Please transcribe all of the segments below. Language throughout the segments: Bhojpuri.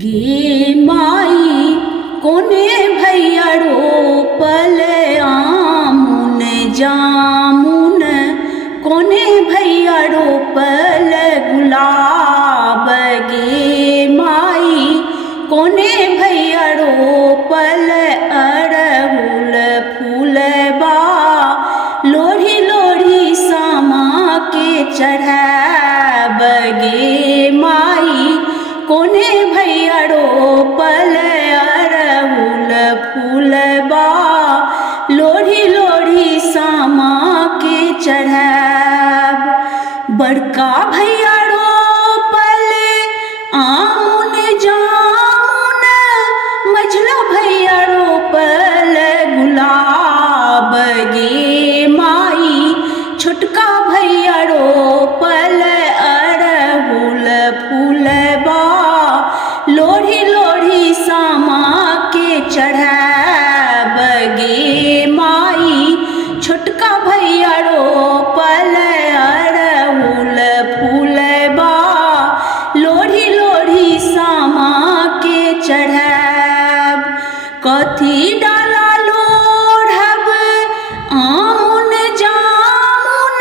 गे माई कोने भैया रोपल आमुन जामुन, कोने भैया रोपल गुलाब। गे माई कोने भैया रोपल अड़हुल फूलबा, लोढ़ी लोढ़ी सामा के चढ़ाब। गे माई कोने भैया रोपल अड़हुल फूलबा, लोढ़ी लोढ़ी सामा के चढ़ाब। बड़का भैया रोपल आमुन जामुन, मझला भैया रोपल गुलाब। गे माई छोटका भैया रोपल अड़हुल फूलबा, लोढ़ी लोढ़ी सामा के चढ़ाब। गे माई छोटका भैया रोपल अड़हुल फूलबा, लोढ़ी लोढ़ी सामा के चढ़ाब। कथी डाला लोढ़ब आमुन जामुन,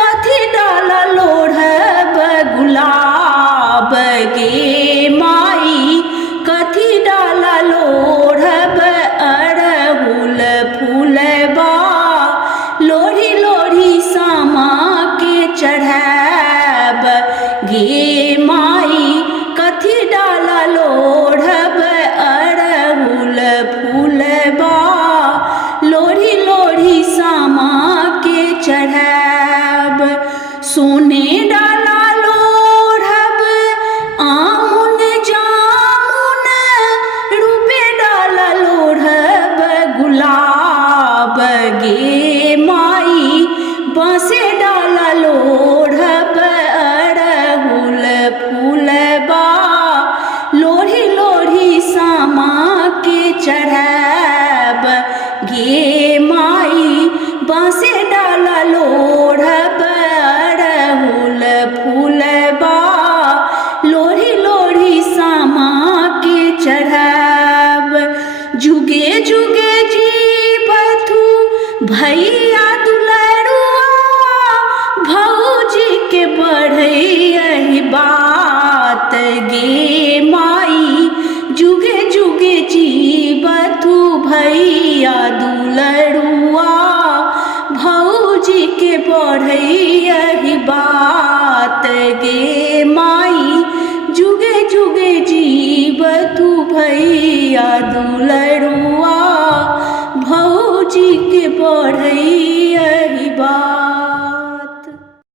कथी डाला लोढ़ब गुलाब। गे माई कथी डाला लोढ़ब अड़हुल फूलबा, लोढ़ी लोढ़ी सामा के चढ़ाब। गे माई कथी डाला लोढ़ब अड़हुल फूलबा, लोढ़ी लोढ़ी सामा के चढ़ाब। सोने डाला लोढ़ब आमुन जामुन, रूपे डाला लोढ़ब गुलाब। गे माई बांसे डाला लोढ़ब अड़हुल फूलबा, लोढ़ी लोढ़ी सामा के चढ़ाब। गे माई बांसे डाला लोढ़ब अड़हुल फूलबा, लोढ़ी लोढ़ी सामा के चढ़ाब। जुगे जुगे जीवथु भैया दुलरुआ, भौजी के बढ़ई बात। गे माई जुगे जुगे जीवथु भैया दुलरुआ, भौजी के बढ़ई बात। गे माई जुगे जुगे जीवथु भैया दुलरुआ, भौजी के बढ़ई